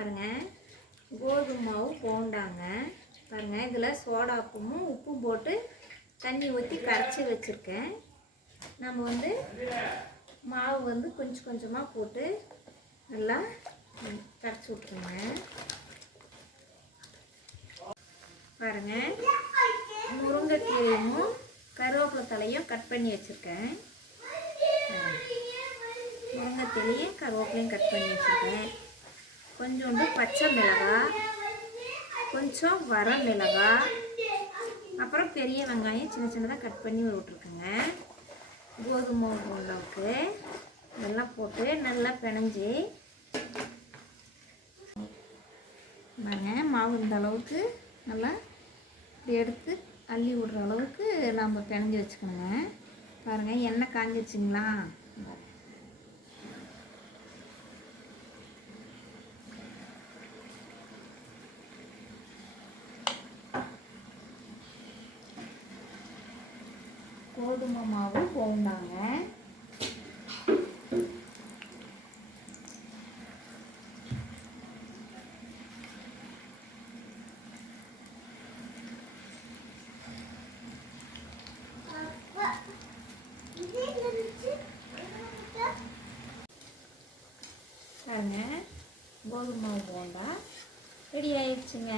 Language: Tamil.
பாருங்கள் கோதுமை மாவு போண்டாங்க. பாருங்கள் இதில் சோடாப்பும் உப்பும் போட்டு தண்ணி ஊற்றி கரைச்சி வச்சுருக்கேன். நம்ம வந்து மாவு வந்து கொஞ்சம் கொஞ்சமாக போட்டு நல்லா கரைச்சி விட்ருங்க பாருங்கள் முருங்கைக்கீரையும் கருவேப்பிலை தலையும் கட் பண்ணி வச்சுருக்கேன். முருங்கைத்தலையும் கருவேப்பிலையும் கட் பண்ணி வச்சுருக்கேன். கொஞ்சோண்டு பச்சை மிளகாய் கொஞ்சம் வர மிளகாய் அப்புறம் பெரிய வெங்காயம் சின்ன சின்னதாக கட் பண்ணி விட்டுருக்குங்க. கோதுமை உருளைக்கு இதெல்லாம் போட்டு நல்லா பிணைஞ்சி பாருங்க மாவு இந்த அளவுக்கு நல்லா இப்படி எடுத்து அள்ளி விடுற அளவுக்கு நம்ம பிணைஞ்சி வச்சுக்கணுங்க. பாருங்கள் எண்ணெய் காஞ்சிருச்சுங்களா? கோதுமை மாவு போண்டாங்க பாருங்க கோதுமை போண்டா ரெடி ஆயிடுச்சுங்க.